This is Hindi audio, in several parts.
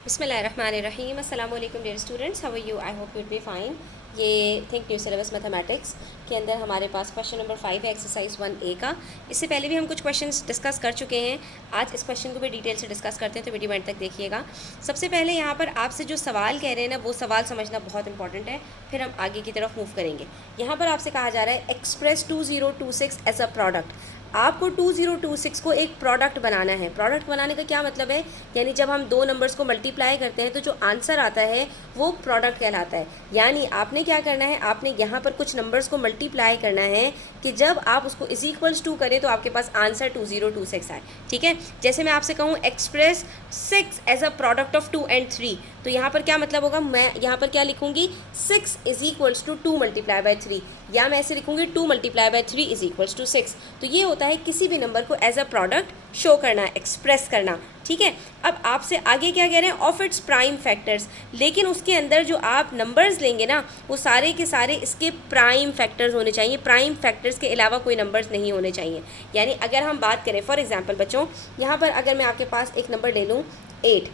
बिस्मिल्लाहिर्रहमानिर्रहीम अस्सलाम वालेकुम dear students, how are you? I hope you will be fine. ये थिंक न्यू सिलेबस मैथमेटिक्स के अंदर हमारे पास क्वेश्चन नंबर 5 है, एक्सरसाइज 1A का। इससे पहले भी हम कुछ क्वेश्चंस डिस्कस कर चुके हैं। आज इस क्वेश्चन को भी डिटेल से डिस्कस करते हैं, तो वीडियो एंड तक देखिएगा। सबसे पहले यहाँ पर आपसे जो सवाल कह रहे हैं ना, वो सवाल समझना बहुत इंपॉर्टेंट है, फिर हम आगे की तरफ मूव करेंगे। यहाँ पर आपसे कहा जा रहा है एक्सप्रेस 2026 एज अ प्रोडक्ट। आपको 2026 को एक प्रोडक्ट बनाना है। प्रोडक्ट बनाने का क्या मतलब है? यानी जब हम दो नंबर्स को मल्टीप्लाई करते हैं तो जो आंसर आता है वो प्रोडक्ट कहलाता है। यानी आपने क्या करना है, आपने यहाँ पर कुछ नंबर्स को मल्टीप्लाई करना है कि जब आप उसको इज इक्वल्स टू करें तो आपके पास आंसर 2026 आए। ठीक है, जैसे मैं आपसे कहूँ express 6 as a product of 2 and 3, तो यहाँ पर क्या मतलब होगा? मैं यहाँ पर क्या लिखूँगी? 6 is equals to 2 multiply by 3, या मैं ऐसे लिखूँगी 2 multiply by 3 is equals to 6। तो ये होता है किसी भी नंबर को एज अ प्रोडक्ट शो करना, एक्सप्रेस करना। ठीक है, अब आपसे आगे क्या कह रहे हैं? Of its prime factors. लेकिन उसके अंदर जो आप नंबर्स लेंगे ना, वो सारे के सारे इसके प्राइम फैक्टर्स होने चाहिए। प्राइम फैक्टर्स के अलावा कोई नंबर्स नहीं होने चाहिए। यानी अगर हम बात करें फॉर एग्जांपल बच्चों, यहाँ पर अगर मैं आपके पास एक नंबर ले लूँ 8,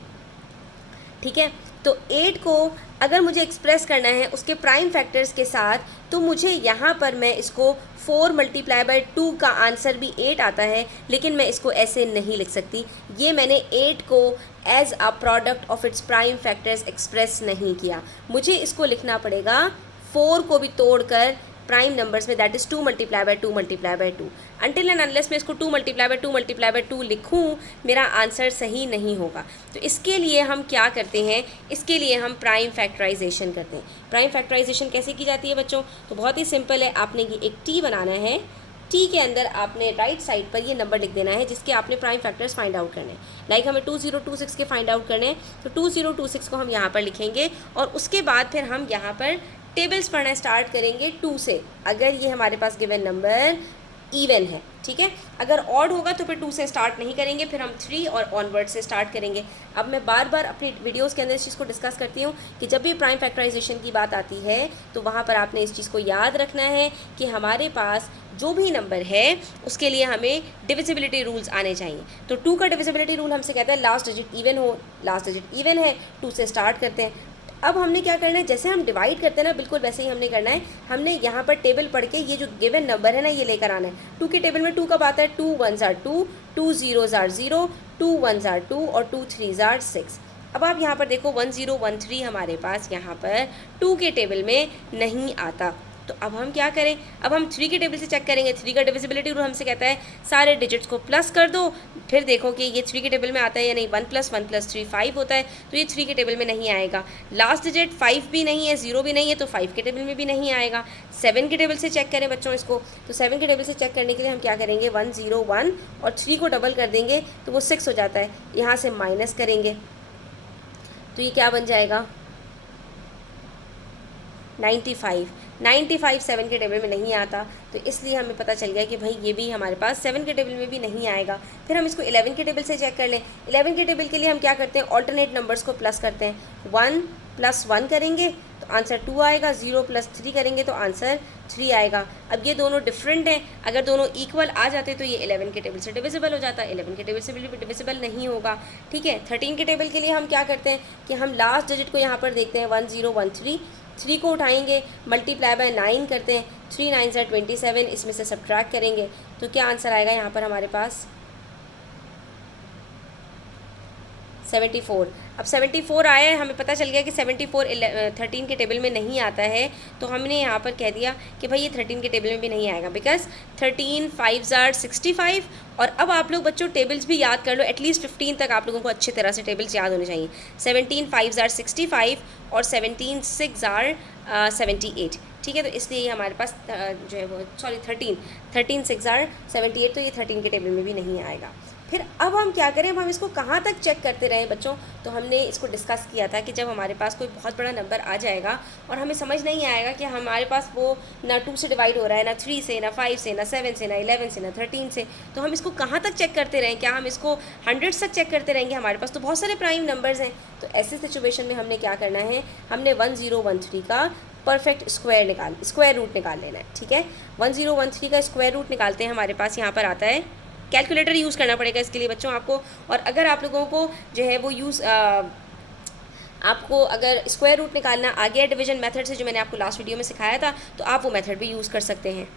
ठीक है, तो 8 को अगर मुझे एक्सप्रेस करना है उसके प्राइम फैक्टर्स के साथ, तो मुझे यहाँ पर मैं इसको 4 मल्टीप्लाई बाई 2 का आंसर भी 8 आता है, लेकिन मैं इसको ऐसे नहीं लिख सकती। ये मैंने 8 को as a product of its prime factors express नहीं किया। मुझे इसको लिखना पड़ेगा 4 को भी तोड़कर प्राइम नंबर्स में, that is 2 multiply by 2 multiply by 2। Until and unless मैं इसको 2 मल्टीप्लाई बाई 2 मल्टीप्लाई बाई 2 लिखूँ, मेरा आंसर सही नहीं होगा। तो इसके लिए हम क्या करते हैं? इसके लिए हम प्राइम फैक्टराइजेशन करते हैं। प्राइम फैक्टराइजेशन कैसे की जाती है बच्चों? तो बहुत ही सिंपल है। आपने ये एक टी बनाना है, टी के अंदर आपने राइट साइड पर ये नंबर लिख देना है जिसके आपने प्राइम फैक्टर्स फाइंड आउट करने हैं। लाइक हमें 2026 के फाइंड आउट करने हैं, तो 2026 को हम यहाँ पर लिखेंगे और उसके बाद फिर हम यहाँ पर टेबल्स पढ़ना स्टार्ट करेंगे 2 से। अगर ये हमारे पास गिवन नंबर इवन है, ठीक है। अगर ऑड होगा तो फिर 2 से स्टार्ट नहीं करेंगे, फिर हम 3 और ऑनवर्ड से स्टार्ट करेंगे। अब मैं बार बार अपनी वीडियोस के अंदर इस चीज़ को डिस्कस करती हूँ कि जब भी प्राइम फैक्टराइजेशन की बात आती है तो वहाँ पर आपने इस चीज़ को याद रखना है कि हमारे पास जो भी नंबर है उसके लिए हमें डिविजिबिलिटी रूल्स आने चाहिए। तो 2 का डिविजिबिलिटी रूल हमसे कहता है लास्ट डिजिट इवन हो। लास्ट डिजिट इवन है, 2 से स्टार्ट करते हैं। अब हमने क्या करना है, जैसे हम डिवाइड करते हैं ना, बिल्कुल वैसे ही हमने करना है। हमने यहाँ पर टेबल पढ़ के ये जो गिवन नंबर है ना, ये लेकर आना है। 2 के टेबल में 2 कब आता है? 2 1s are 2, 2 0s are 0, 2 1s are 2 और 2 3s are 6। अब आप यहाँ पर देखो 1013 हमारे पास यहाँ पर 2 के टेबल में नहीं आता। तो अब हम क्या करें? अब हम 3 के टेबल से चेक करेंगे। 3 का डिविजिबिलिटी रूल हमसे कहता है सारे डिजिट्स को प्लस कर दो, फिर देखो कि ये 3 के टेबल में आता है या नहीं। 1 + 1 + 3 5 होता है, तो ये 3 के टेबल में नहीं आएगा। लास्ट डिजिट 5 भी नहीं है, 0 भी नहीं है, तो 5 के टेबल में भी नहीं आएगा। 7 के टेबल से चेक करें बच्चों इसको, तो 7 के टेबल से चेक करने के लिए हम क्या करेंगे? 1 0 1 और 3 को डबल कर देंगे तो वो 6 हो जाता है। यहाँ से माइनस करेंगे तो ये क्या बन जाएगा? 95। 95 7 के टेबल में नहीं आता, तो इसलिए हमें पता चल गया कि भाई ये भी हमारे पास 7 के टेबल में भी नहीं आएगा। फिर हम इसको 11 के टेबल से चेक कर लें। 11 के टेबल के लिए हम क्या करते हैं? ऑल्टरनेट नंबर्स को प्लस करते हैं। 1 + 1 करेंगे तो आंसर 2 आएगा, 0 + 3 करेंगे तो आंसर 3 आएगा। अब ये दोनों डिफरेंट हैं, अगर दोनों इक्वल आ जाते तो ये 11 के टेबल से डिविजिबल हो जाता, 11 के टेबल से भी डिविजिबल नहीं होगा। ठीक है, 13 के टेबल के लिए हम क्या करते हैं कि हम लास्ट डिजिट को यहाँ पर देखते हैं 1 0 1 3। 3 को उठाएंगे, मल्टीप्लाई बाय 9 करते हैं, 3 9s are 27, इसमें से सब्ट्रैक्ट करेंगे तो क्या आंसर आएगा यहाँ पर हमारे पास? 74। अब 74 आया है, हमें पता चल गया कि 74 13 के टेबल में नहीं आता है, तो हमने यहाँ पर कह दिया कि भाई ये 13 के टेबल में भी नहीं आएगा, बिकॉज 13 5s are 65। और अब आप लोग बच्चों टेबल्स भी याद कर लो, एटलीस्ट 15 तक आप लोगों को अच्छी तरह से टेबल्स याद होने चाहिए। 17 5s are 65 और 17 6s are 78। ठीक है, तो इसलिए ये हमारे पास जो है वो 13 6s are 78, तो ये 13 के टेबल में भी नहीं आएगा। फिर अब हम क्या करें? अब हम इसको कहाँ तक चेक करते रहें बच्चों? तो हमने इसको डिस्कस किया था कि जब हमारे पास कोई बहुत बड़ा नंबर आ जाएगा और हमें समझ नहीं आएगा कि हमारे पास वो ना 2 से डिवाइड हो रहा है, ना 3 से, ना 5 से, ना 7 से, ना 11 से, ना 13 से, तो हम इसको कहाँ तक चेक करते रहें? क्या हम इसको 100 तक चेक करते रहेंगे? हमारे पास तो बहुत सारे प्राइम नंबर्स हैं। तो ऐसे सिचुएशन में हमने क्या करना है? हमने 1013 का परफेक्ट स्क्वायर रूट निकाल लेना है। ठीक है, 1013 का स्क्वायर रूट निकालते हैं। हमारे पास यहाँ पर आता है कैलकुलेटर यूज़ करना पड़ेगा इसके लिए बच्चों आपको। और अगर आप लोगों को जो है वो आपको अगर स्क्वायर रूट निकालना आ गया डिवीजन मेथड से, जो मैंने आपको लास्ट वीडियो में सिखाया था, तो आप वो मेथड भी यूज़ कर सकते हैं।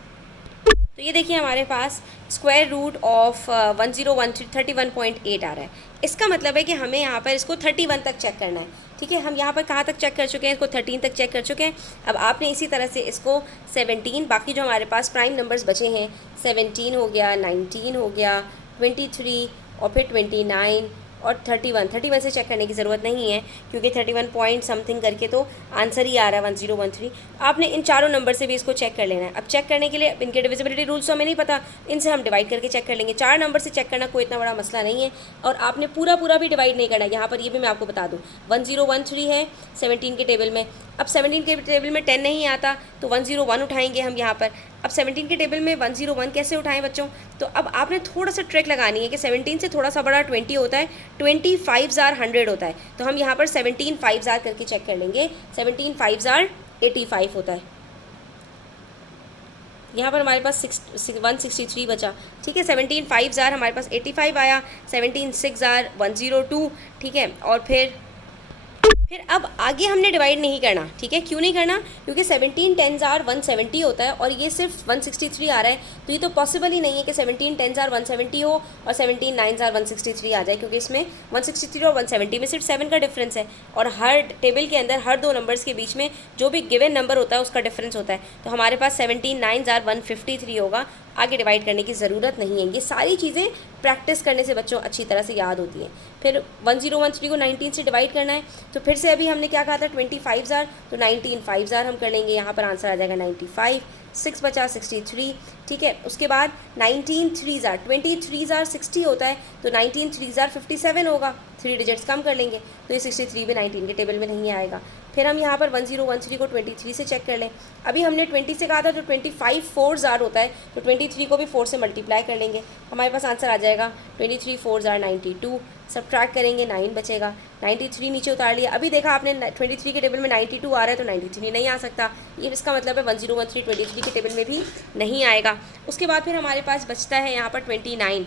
तो ये देखिए हमारे पास स्क्वायर रूट ऑफ 31.8 आ रहा है। इसका मतलब है कि हमें यहाँ पर इसको 31 तक चेक करना है। ठीक है, हम यहाँ पर कहाँ तक चेक कर चुके हैं, इसको 13 तक चेक कर चुके हैं। अब आपने इसी तरह से इसको 17, बाकी जो हमारे पास प्राइम नंबर्स बचे हैं, 17 हो गया, 19 हो गया, 23 और फिर 29 और 31 से चेक करने की ज़रूरत नहीं है, क्योंकि 31 पॉइंट समथिंग करके तो आंसर ही आ रहा है 1013। आपने इन चारों नंबर से भी इसको चेक कर लेना है। अब चेक करने के लिए इनके डिविजिबिलिटी रूल्स तो हमें नहीं पता, इनसे हम डिवाइड करके चेक कर लेंगे। 4 नंबर से चेक करना कोई इतना बड़ा मसला नहीं है, और आपने पूरा पूरा भी डिवाइड नहीं करना। यहाँ पर ये भी मैं आपको बता दूँ, 1013 है 17 के टेबल में। अब 17 के टेबल में 10 नहीं आता, तो 101 उठाएंगे हम यहाँ पर। अब 17 के टेबल में 101 कैसे उठाएं बच्चों? तो अब आपने थोड़ा सा ट्रिक लगानी है कि 17 से थोड़ा सा बड़ा 20 होता है, 20 5s are 100 होता है। तो हम यहाँ पर 17 5s are करके चेक कर लेंगे। 17 5s are 85 होता है। यहाँ पर हमारे पास 163 बचा। ठीक है, 17 5s are हमारे पास 85 आया, 17 6s are 102। ठीक है, और फिर अब आगे हमने डिवाइड नहीं करना। ठीक है, क्यों नहीं करना? क्योंकि 17 10s are 170 होता है और ये सिर्फ 163 आ रहा है, तो ये तो पॉसिबल ही नहीं है कि 17 10s are 170 हो और 17 9s are 163 आ जाए, क्योंकि इसमें 163 और 170 में सिर्फ 7 का डिफरेंस है, और हर टेबल के अंदर हर दो नंबर्स के बीच में जो भी गिवन नंबर होता है उसका डिफरेंस होता है। तो हमारे पास 17 9s are 153 होगा। आगे डिवाइड करने की ज़रूरत नहीं है। ये सारी चीज़ें प्रैक्टिस करने से बच्चों अच्छी तरह से याद होती हैं। फिर 1013 को 19 से डिवाइड करना है, तो फिर से अभी हमने क्या कहा था, 25 5s are, तो 19 5s are हम कर लेंगे। यहाँ पर आंसर आ जाएगा 95, 6 बचा 63। ठीक है, उसके बाद 19 3s are, 20 3s are 60 होता है, तो 19 3s are 57 होगा। 3 डिजिट्स कम कर लेंगे, तो ये 63 भी 19 के टेबल में नहीं आएगा। फिर हम यहाँ पर 1013 को 23 से चेक कर लें। अभी हमने 20 से कहा था, तो 25 4s are होता है, तो 23 को भी 4 से मल्टीप्लाई कर लेंगे। हमारे पास आंसर आ जाएगा 23 4s are 92। सब्ट्रैक्ट करेंगे, 9 बचेगा। 93 नीचे उतार लिया। अभी देखा आपने 23 के टेबल में 92 आ रहा है, तो 93 नहीं आ सकता। ये इसका मतलब है 1013 23 के टेबल में भी नहीं आएगा। उसके बाद फिर हमारे पास बचता है यहाँ पर 29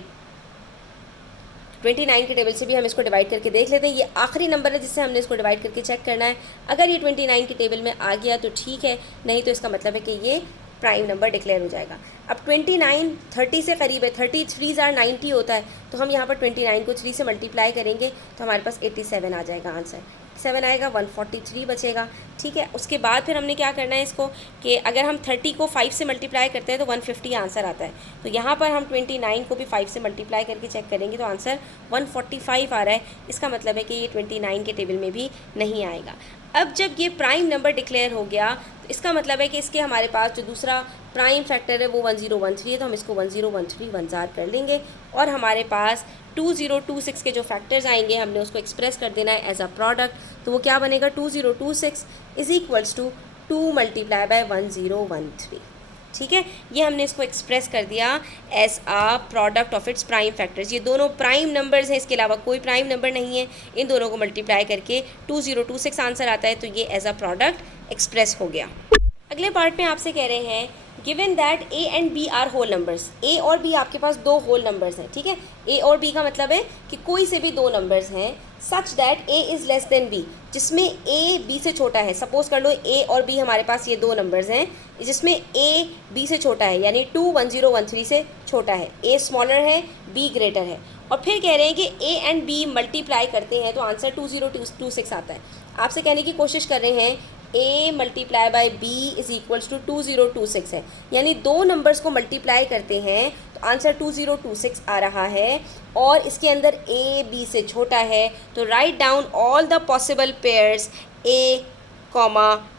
के टेबल से भी हम इसको डिवाइड करके देख लेते हैं। ये आखिरी नंबर है जिससे हमने इसको डिवाइड करके चेक करना है। अगर ये 29 के टेबल में आ गया तो ठीक है, नहीं तो इसका मतलब है कि ये प्राइम नंबर डिक्लेयर हो जाएगा। अब 29 30 से करीब है, 33s are 90 होता है, तो हम यहाँ पर 29 को 3 से मल्टीप्लाई करेंगे तो हमारे पास 87 आ जाएगा। आंसर 7 आएगा, 143 बचेगा। ठीक है, उसके बाद फिर हमने क्या करना है इसको, कि अगर हम 30 को 5 से मल्टीप्लाई करते हैं तो 150 आंसर आता है। तो यहाँ पर हम 29 को भी 5 से मल्टीप्लाई करके चेक करेंगे तो आंसर 145 आ रहा है। इसका मतलब है कि ये 29 के टेबल में भी नहीं आएगा। अब जब ये प्राइम नंबर डिक्लेयर हो गया, तो इसका मतलब है कि इसके हमारे पास जो दूसरा प्राइम फैक्टर है वो 1013 है, तो हम इसको 1013 1 कर लेंगे, और हमारे पास 2026 के जो फैक्टर्स आएंगे हमने उसको एक्सप्रेस कर देना है एज अ प्रोडक्ट। तो वो क्या बनेगा, 2026 is equals to 2 multiply by 1013। ठीक है, ये हमने इसको एक्सप्रेस कर दिया as a product of its prime factors. ये दोनों प्राइम नंबर्स हैं, इसके अलावा कोई प्राइम नंबर नहीं है। इन दोनों को मल्टीप्लाई करके 2026 आंसर आता है, तो ये एज अ प्रोडक्ट एक्सप्रेस हो गया। अगले पार्ट में आपसे कह रहे हैं given that A and B are whole numbers. A और बी आपके पास दो होल नंबर्स हैं। ठीक है, ए और बी का मतलब है कि कोई से भी दो नंबर्स हैं such that a is less than b, जिसमें ए बी से छोटा है। सपोज कर लो ए और बी हमारे पास ये दो नंबर्स हैं जिसमें ए बी से छोटा है, यानी 2 1013 से छोटा है। ए स्मॉलर है, बी ग्रेटर है, और फिर कह रहे हैं कि ए एंड बी मल्टीप्लाई करते हैं तो आंसर 2026 आता है। आपसे कहने की कोशिश कर रहे हैं a multiply by b is equals to 2026 है, यानी दो नंबर्स को मल्टीप्लाई करते हैं तो आंसर 2026 आ रहा है, और इसके अंदर a b से छोटा है। तो write down all the possible pairs a,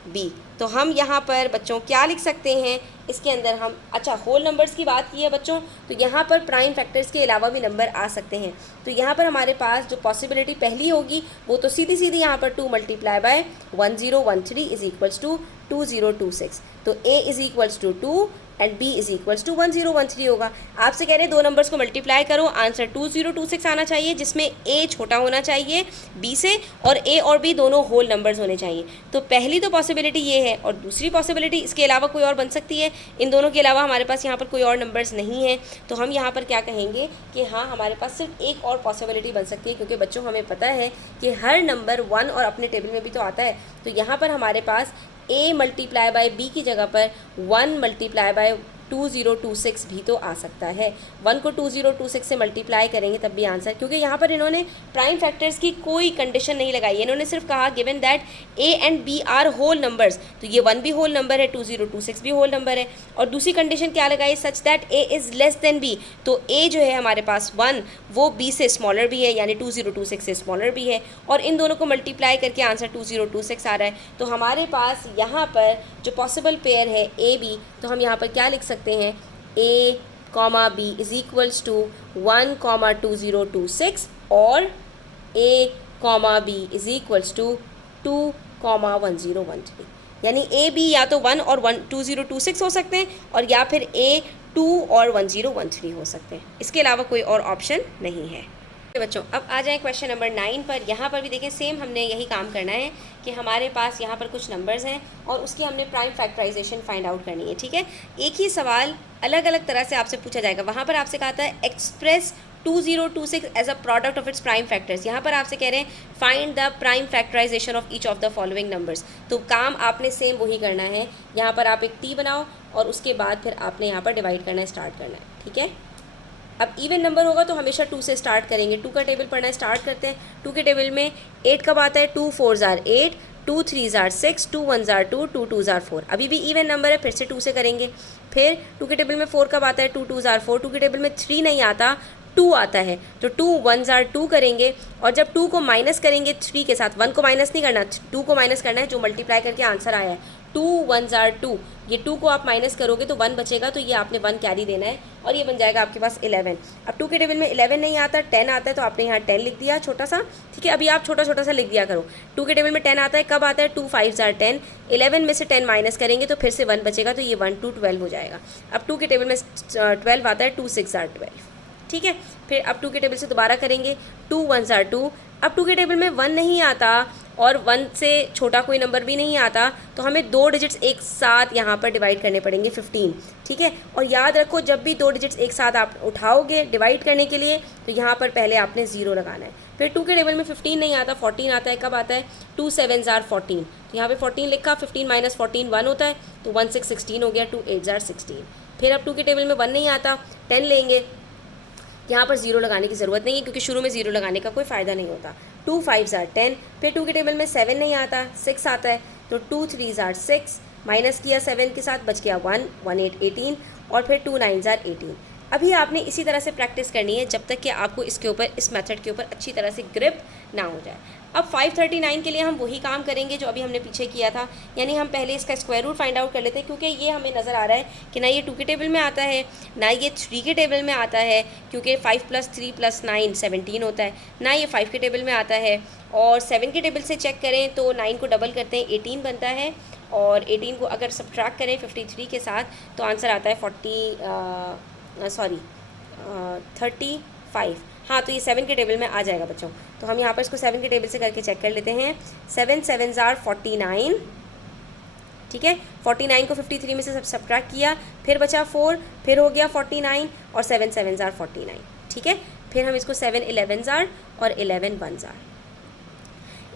b। तो हम यहाँ पर बच्चों क्या लिख सकते हैं, इसके अंदर हम अच्छा होल नंबर्स की बात की है बच्चों, तो यहाँ पर प्राइम फैक्टर्स के अलावा भी नंबर आ सकते हैं। तो यहाँ पर हमारे पास जो पॉसिबिलिटी पहली होगी वो तो सीधी सीधी यहाँ पर 2 multiply by 1013 is equals to 2026। तो a is equals to 2 and b is equals to 1013 होगा। आपसे कह रहे हैं दो नंबर्स को मल्टीप्लाई करो, आंसर 2026 आना चाहिए, जिसमें a छोटा होना चाहिए b से और a और b दोनों होल नंबर्स होने चाहिए। तो पहली तो पॉसिबिलिटी ये है, और दूसरी पॉसिबिलिटी इसके अलावा कोई और बन सकती है। इन दोनों के अलावा हमारे पास यहाँ पर कोई और नंबर्स नहीं है, तो हम यहाँ पर क्या कहेंगे कि हाँ हमारे पास सिर्फ एक और पॉसिबिलिटी बन सकती है, क्योंकि बच्चों हमें पता है कि हर नंबर 1 और अपने टेबल में भी तो आता है। तो यहाँ पर हमारे पास a मल्टीप्लाई बाय b की जगह पर 1 मल्टीप्लाई बाय 2026 भी तो आ सकता है। 1 को 2026 से मल्टीप्लाई करेंगे तब भी आंसर, क्योंकि यहाँ पर इन्होंने प्राइम फैक्टर्स की कोई कंडीशन नहीं लगाई है, इन्होंने सिर्फ कहा given that a and b are whole numbers. तो ये 1 भी होल नंबर है, 2026 भी होल नंबर है। और दूसरी कंडीशन क्या लगाई, such that a is less then b। तो a जो है हमारे पास 1 वो b से स्मॉलर भी है, यानी 2026 से स्मॉलर भी है, और इन दोनों को मल्टीप्लाई करके आंसर 2026 आ रहा है। तो हमारे पास यहाँ पर जो पॉसिबल पेयर है a b, तो हम यहाँ पर क्या लिख सकते हैं, a comma b is equals to 1 comma 2026 और a comma b is equals to 2 comma 1013। यानी a b या तो 1 और 2026 हो सकते हैं, और या फिर a 2 और 1013 हो सकते हैं। इसके अलावा कोई और ऑप्शन नहीं है। बच्चों अब आ जाएं क्वेश्चन नंबर 9 पर। यहाँ पर भी देखें सेम हमने यही काम करना है कि हमारे पास यहाँ पर कुछ नंबर्स हैं और उसकी हमने प्राइम फैक्टराइजेशन फाइंड आउट करनी है। ठीक है, एक ही सवाल अलग अलग तरह से आपसे पूछा जाएगा। वहाँ पर आपसे कहा था express 2026 as a product of its prime factors. यहाँ पर आपसे कह रहे हैं find the prime factorization of each of the following numbers. तो काम आपने सेम वही करना है। यहाँ पर आप एक टी बनाओ और उसके बाद फिर आपने यहाँ पर डिवाइड करना स्टार्ट करना है। ठीक है, अब इवन नंबर होगा तो हमेशा 2 से स्टार्ट करेंगे। 2 का टेबल पढ़ना स्टार्ट करते हैं। 2 के टेबल में 8 कब आता है, 2 4 जार 8, 2 3 जार 6, 2 1 जार 2, 2 2 जार 4। अभी भी इवन नंबर है, फिर से 2 से करेंगे। फिर 2 के टेबल में 4 कब आता है, 2 2 जार 4। 2 के टेबल में 3 नहीं आता, 2 आता है, तो 2 1 जार 2 करेंगे। और जब 2 को माइनस करेंगे 3 के साथ, 1 को माइनस नहीं करना, 2 को माइनस करना है, जो मल्टीप्लाई करके आंसर आया है 2 1 जार 2। ये 2 को आप माइनस करोगे तो 1 बचेगा, तो ये आपने 1 कैरी देना है और ये बन जाएगा आपके पास 11। अब 2 के टेबल में 11 नहीं आता, 10 आता है, तो आपने यहाँ 10 लिख दिया छोटा सा। ठीक है, अभी आप छोटा छोटा सा लिख दिया करो। 2 के टेबल में 10 आता है, कब आता है, 2 5 जार 10। 11 में से 10 माइनस करेंगे तो फिर से 1 बचेगा, तो ये 1 2 12 हो जाएगा। अब 2 के टेबल में 12 आता है, 2 6 जार 12। ठीक है, फिर अब 2 के टेबल से दोबारा करेंगे, 2 1 जार 2। अब 2 के टेबल में 1 नहीं आता और 1 से छोटा कोई नंबर भी नहीं आता, तो हमें 2 डिजिट्स एक साथ यहाँ पर डिवाइड करने पड़ेंगे 15। ठीक है, और याद रखो जब भी 2 डिजिट्स एक साथ आप उठाओगे डिवाइड करने के लिए तो यहाँ पर पहले आपने 0 लगाना है। फिर 2 के टेबल में 15 नहीं आता, 14 आता है, कब आता है, 2 7 जार 14। तो यहाँ पे 14 लिखा, 15 माइनस 14 1 होता है, तो 1 6 16 हो गया, 2 8 जार 16। फिर अब 2 के टेबल में 1 नहीं आता, 10 लेंगे। यहाँ पर 0 लगाने की ज़रूरत नहीं है क्योंकि शुरू में 0 लगाने का कोई फ़ायदा नहीं होता। 2 5 जार 10। फिर 2 के टेबल में 7 नहीं आता, 6 आता है, तो 2 3 जार 6, माइनस किया 7 के साथ, बच गया 1 1 8 18, और फिर 2 9 जार 18। अभी आपने इसी तरह से प्रैक्टिस करनी है जब तक कि आपको इसके ऊपर, इस मेथड के ऊपर अच्छी तरह से ग्रिप ना हो जाए। अब 539 के लिए हम वही काम करेंगे जो अभी हमने पीछे किया था, यानी हम पहले इसका स्क्वायर रूट फाइंड आउट कर लेते हैं, क्योंकि ये हमें नज़र आ रहा है कि ना ये 2 के टेबल में आता है, ना ये 3 के टेबल में आता है, क्योंकि 5 + 3 + 9 17 होता है, ना ये 5 के टेबल में आता है। और 7 के टेबल से चेक करें तो 9 को डबल करते हैं 18 बनता है, और 18 को अगर सब्ट्रैक्ट करें 53 के साथ तो आंसर आता है 35। हाँ, तो ये 7 के टेबल में आ जाएगा बच्चों। तो हम यहाँ पर इसको 7 के टेबल से करके चेक कर लेते हैं। 7 7 जार 49। ठीक है, 49 को 53 में से सब सब्ट्रैक्ट किया, फिर बचा 4, फिर हो गया 49, और 7 7 जार 49। ठीक है, फिर हम इसको 7 11 जार और 11 1 जार।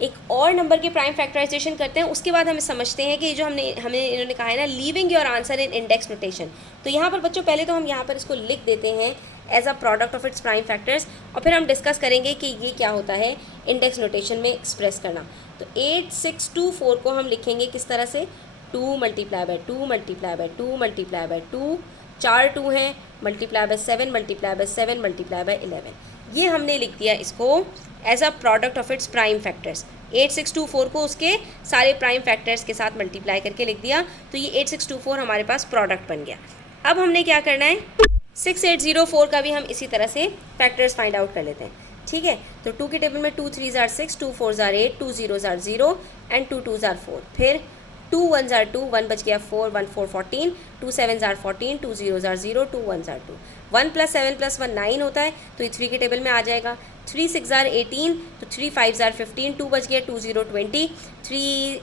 एक और नंबर के प्राइम फैक्टराइजेशन करते हैं, उसके बाद हमें समझते हैं कि जो हमें इन्होंने कहा है ना, leaving your answer in index notation. तो यहाँ पर बच्चों पहले तो हम यहाँ पर इसको लिख देते हैं as a product of its prime factors, और फिर हम डिस्कस करेंगे कि ये क्या होता है इंडेक्स नोटेशन में एक्सप्रेस करना। तो 8624 को हम लिखेंगे किस तरह से, 2 multiply by 2 multiply by 2 multiply by 2, 4 2 हैं, multiply by 7 multiply by 7 multiply by 11। ये हमने लिख दिया इसको as a product of its prime factors. 8624 को उसके सारे प्राइम फैक्टर्स के साथ मल्टीप्लाई करके लिख दिया, तो ये 8624 हमारे पास प्रोडक्ट बन गया। अब हमने क्या करना है, 6804 का भी हम इसी तरह से फैक्टर्स फाइंड आउट कर लेते हैं। ठीक है, तो 2 के टेबल में 2 3 jar 6, 2 4 jar 8, 2 0 jar 0 and 2 2 jar 4। फिर 2 1 जार 2, 1 बच गया 4, 1 4 14, 2 7 जार 14, 2 0 जार 0, 2 1 जार 2, 1 + 7 + 1 9 होता है, तो ये 3 के टेबल में आ जाएगा। 3 6 जार 18, तो 3 5 जार 15, 2 बच गया 2 0 20, 3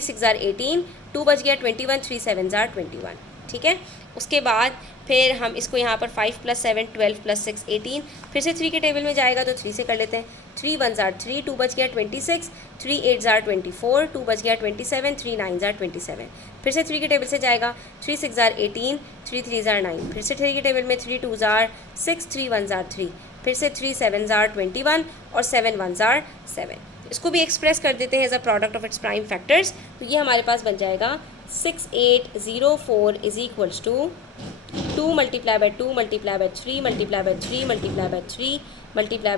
6 जार 18, 2 बच गया 21, 3 7 जार 21, ठीक है। उसके बाद फिर हम इसको यहाँ पर 5 + 7 12 + 6 18, फिर से 3 के टेबल में जाएगा तो 3 से कर लेते हैं। 3 1 जार 3, 2 बच गया 26, 3 8 जार 24, 2 बच गया 27, 3 9 जार 27, फिर से 3 के टेबल से जाएगा। 3 6 जार 18, 3 3 जार 9, फिर से 3 के टेबल में 3 2 जार 6, 3 1 जार 3, फिर से 3 7 जार 21 और 7 1 जार 7। इसको भी एक्सप्रेस कर देते हैं as a product of its prime factors, तो ये हमारे पास बन जाएगा 6804 is equals to 2 × 2 × 3 × 3 × 3 multiply by 3 multiply by 3 multiply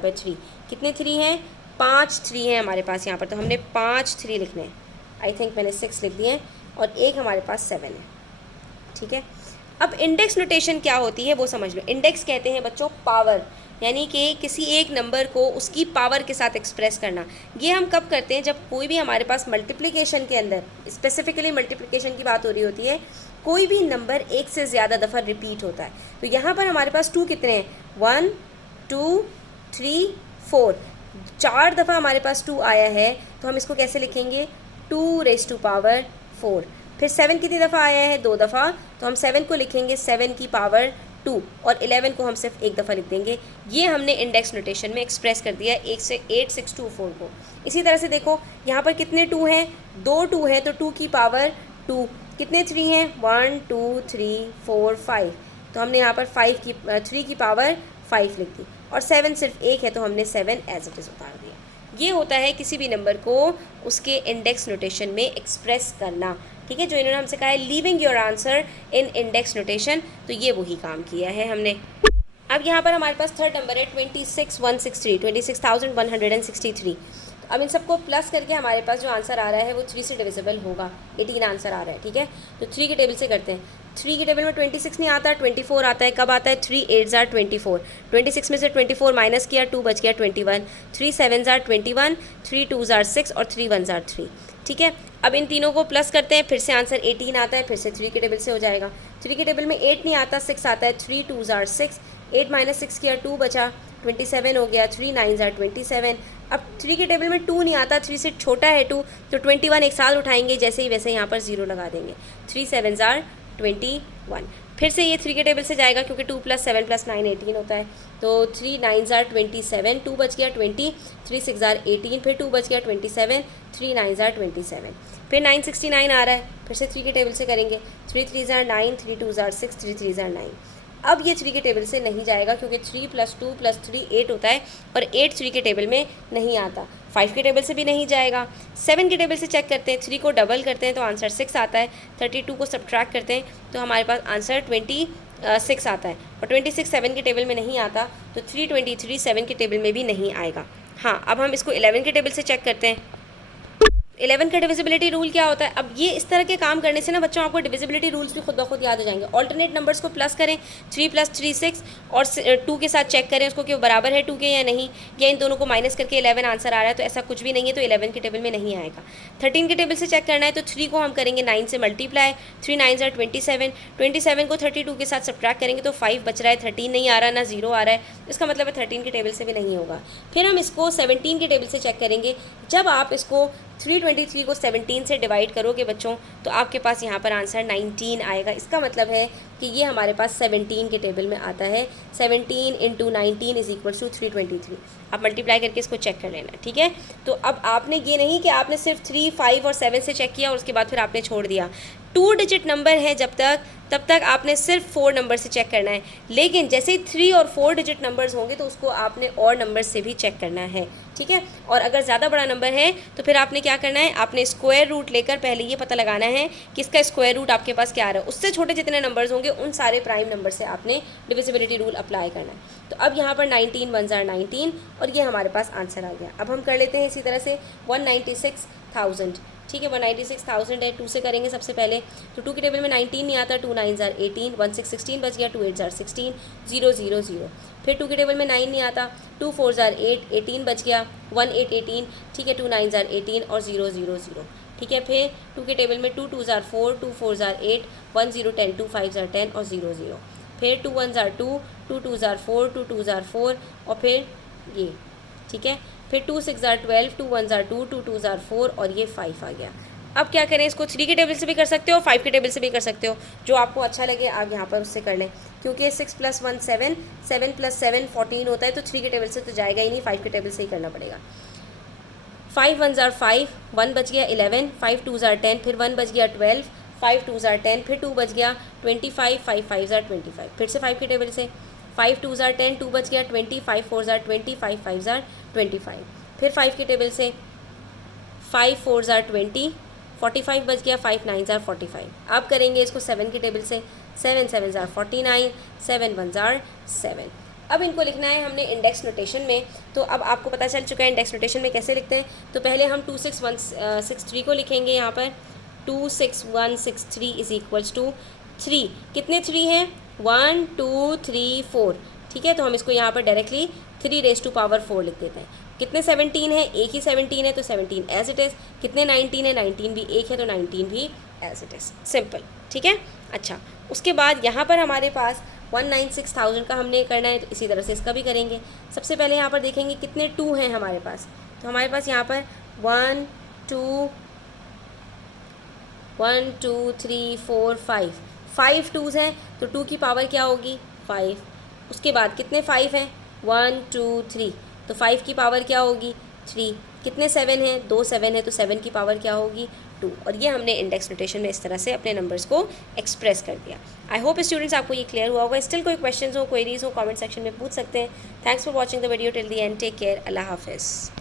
by 3, कितने 3 हैं? 5 3 हैं हमारे पास यहाँ पर, तो हमने 5 3 लिखने हैं। आई थिंक मैंने 6 लिख दिए हैं और एक हमारे पास 7 है, ठीक है। अब इंडेक्स नोटेशन क्या होती है वो समझ लो। इंडेक्स कहते हैं बच्चों पावर, यानी कि किसी एक नंबर को उसकी पावर के साथ एक्सप्रेस करना। ये हम कब करते हैं? जब कोई भी हमारे पास मल्टीप्लिकेशन के अंदर, स्पेसिफिकली मल्टीप्लिकेशन की बात हो रही होती है, कोई भी नंबर एक से ज़्यादा दफ़ा रिपीट होता है। तो यहाँ पर हमारे पास 2 कितने हैं? 1 2 3 4, 4 दफ़ा हमारे पास 2 आया है, तो हम इसको कैसे लिखेंगे? 2⁴। फिर 7 कितनी दफ़ा आया है? 2 दफ़ा, तो हम 7 को लिखेंगे 7 की पावर 2 और 11 को हम सिर्फ एक दफ़ा लिख देंगे। ये हमने इंडेक्स नोटेशन में एक्सप्रेस कर दिया 8624 को। इसी तरह से देखो यहाँ पर कितने 2 हैं? 2 2 हैं, तो 2 की पावर 2। कितने 3 हैं? 1 2 3 4 5, तो हमने यहाँ पर 3 की पावर 5 लिख दी और 7 सिर्फ एक है, तो हमने 7 एज इट इज़ उतार दिया। ये होता है किसी भी नंबर को उसके इंडेक्स नोटेशन में एक्सप्रेस करना, ठीक है। जो इन्होंने हमसे कहा है leaving your answer in index notation, तो ये वही काम किया है हमने। अब यहाँ पर हमारे पास थर्ड नंबर है 26163। तो अब इन सबको प्लस करके हमारे पास जो आंसर आ रहा है वो 3 से डिविजिबल होगा। 18 आंसर आ रहा है, ठीक है। तो 3 के टेबल से करते हैं। 3 के टेबल में 26 नहीं आता, 24 आता है। कब आता है? 3 8 जार 24, 26 में से 24 माइनस किया, 2 बच गया 21, 3 7 जार 21, 3 2 जार 6 और 3 1 जार 3, ठीक है। अब इन तीनों को प्लस करते हैं, फिर से आंसर 18 आता है, फिर से 3 के टेबल से हो जाएगा। 3 के टेबल में 8 नहीं आता, 6 आता है। 3 2 जार 6, 8 माइनस 6 किया, 2 बचा, 27 हो गया। 3 9 जार 27। अब 3 के टेबल में 2 नहीं आता, 3 से छोटा है 2, तो 21 एक साथ उठाएंगे, जैसे ही वैसे यहाँ पर 0 लगा देंगे। 3 7 जार 21। फिर से ये 3 के टेबल से जाएगा क्योंकि 2 + 7 + 9 18 होता है, तो 3 9 जार 27, 2 बच गया 20, 3 6 जार 18, फिर 2 बच गया 27, 3 9 जार 27, फिर 9 69 आ रहा है, फिर से 3 के टेबल से करेंगे। 3 3 जार 9, 3 2 जार 6, 3 3 जार 9। अब ये 3 के टेबल से नहीं जाएगा क्योंकि 3 + 2 + 3 8 होता है और 8 3 के टेबल में नहीं आता। 5 के टेबल से भी नहीं जाएगा। 7 के टेबल से चेक करते हैं, 3 को डबल करते हैं तो आंसर 6 आता है। 32 को सब्ट्रैक्ट करते हैं तो हमारे पास आंसर 26 आता है और 26 7 के टेबल में नहीं आता, तो 323 7 के टेबल में भी नहीं आएगा। हाँ, अब हम इसको 11 के टेबल से चेक करते हैं। 11 का डिविजिबिलिटी रूल क्या होता है? अब ये इस तरह के काम करने से ना बच्चों आपको डिविजिबिलिटी रूल्स भी खुद ब खुद याद हो जाएंगे। ऑल्टरनेट नंबर्स को प्लस करें, 3 + 3 6 और 2 के साथ चेक करें उसको कि वो बराबर है 2 के या नहीं, या इन दोनों को माइनस करके 11 आंसर आ रहा है, तो ऐसा कुछ भी नहीं है, तो 11 के टेबल में नहीं आएगा। 13 के टेबल से चेक करना है तो 3 को हम करेंगे 9 से मल्टीप्लाई, 3 9 जार 27, 27 को 32 के साथ सब्ट्रैक्ट करेंगे तो 5 बच रहा है, 13 नहीं आ रहा, ना 0 आ रहा है, इसका मतलब है 13 के टेबल से भी नहीं होगा। फिर हम इसको 17 के टेबल से चेक करेंगे। जब आप इसको 323 को 17 से डिवाइड करोगे बच्चों, तो आपके पास यहाँ पर आंसर 19 आएगा। इसका मतलब है कि ये हमारे पास 17 के टेबल में आता है। 17 × 19 = 323। आप मल्टीप्लाई करके इसको चेक कर लेना, ठीक है। तो अब आपने ये नहीं कि आपने सिर्फ 3 5 और 7 से चेक किया और उसके बाद फिर आपने छोड़ दिया। 2 डिजिट नंबर है तब तक आपने सिर्फ 4 नंबर से चेक करना है, लेकिन जैसे ही 3 और 4 डिजिट नंबर्स होंगे तो उसको आपने और नंबर से भी चेक करना है, ठीक है। और अगर ज़्यादा बड़ा नंबर है तो फिर आपने क्या करना है? आपने स्क्वायर रूट लेकर पहले ये पता लगाना है कि इसका स्क्वायर रूट आपके पास क्या आ रहा है। उससे छोटे जितने नंबर्स होंगे उन सारे प्राइम नंबर से आपने डिविजिबिलिटी रूल अप्लाई करना है। तो अब यहाँ पर 19 1 जार 19 और ये हमारे पास आंसर आ गया। अब हम कर लेते हैं इसी तरह से 196,000। ठीक है, 196,000 है, 2 से करेंगे सबसे पहले, तो 2 के टेबल में 19 नहीं आता, 2 9 ज़ार 18, 1 6 16 बच गया, 2 8 ज़ार 16, 0 0 0। फिर 2 के टेबल में 9 नहीं आता, 2 4 ज़ार 8, 18 बच गया, 1 8 18, ठीक है, 2 9 ज़ार 18 और 0 0 0, ठीक है। फिर 2 के टेबल में 2 2 ज़ार 4, 2 4 ज़ार 8, 1 0 10, 2 5 ज़ार 10 और 0 0। फिर 2 1 ज़ार 2, 2 2 ज़ार 4, 2 2 ज़ार 4 और फिर ये, ठीक है। फिर 2 6 ज़ार 12, 2 1 ज़ार 2, 2 2 ज़ार 4 और ये 5 आ गया। अब क्या करें, इसको 3 के टेबल से भी कर सकते हो, 5 के टेबल से भी कर सकते हो, जो आपको अच्छा लगे आप यहाँ पर उससे कर लें, क्योंकि 6 + 1 7, 7 + 7 14 होता है, तो 3 के टेबल से तो जाएगा ही नहीं, 5 के टेबल से ही करना पड़ेगा। 5 1 ज़ार 5, 1 बच गया 11, 5 2 ज़ार 10, फिर 1 बच गया 12, 5 2 ज़ार 10, फिर 2 बच गया 25, 5 5 ज़ार 25, फिर से 5 के टेबल से 5 2 ज़ार 10, 2 बच गया 20, 5 4 ज़ार 20, 5 5 ज़ार 25, फिर 5 के टेबल से 5 4 ज़ार 20, 45 बच गया, 5 9 ज़ार 45। अब करेंगे इसको 7 के टेबल से, 7 7 ज़ार 49, 7 1 ज़ार 7। अब इनको लिखना है हमने इंडेक्स नोटेशन में, तो अब आपको पता चल चुका है इंडेक्स नोटेशन में कैसे लिखते हैं। तो पहले हम 2 6 1 6 3 को लिखेंगे यहाँ पर, 2 6 1 6 3 इज इक्वल्स टू 3, कितने 3 हैं, 1 2 3 4, ठीक है। तो हम इसको यहाँ पर डायरेक्टली 3 रेज़ टू पावर 4 लिख देते हैं। कितने 17 है, एक ही 17 है तो 17 एज इट इज़, कितने 19 है, 19 भी एक है तो 19 भी एज इट इज़, सिंपल, ठीक है। अच्छा, उसके बाद यहाँ पर हमारे पास 196,000 का हमने करना है, तो इसी तरह से इसका भी करेंगे। सबसे पहले यहाँ पर देखेंगे कितने 2 हैं हमारे पास, तो हमारे पास यहाँ पर 1 2 1 2 3 4 5 2s हैं, तो 2 की पावर क्या होगी 5। उसके बाद कितने 5 हैं, 1 2 3, तो 5 की पावर क्या होगी 3। कितने 7 हैं, 2 7 है तो 7 की पावर क्या होगी 2। और ये हमने इंडेक्स नोटेशन में इस तरह से अपने नंबर्स को एक्सप्रेस कर दिया। आई होप स्टूडेंट्स आपको ये क्लियर हुआ होगा। स्टिल कोई क्वेश्चंस हो, क्वेरीज हो, कमेंट सेक्शन में पूछ सकते हैं। Thanks for watching the video till the end, take care, अल्लाह हाफिज़।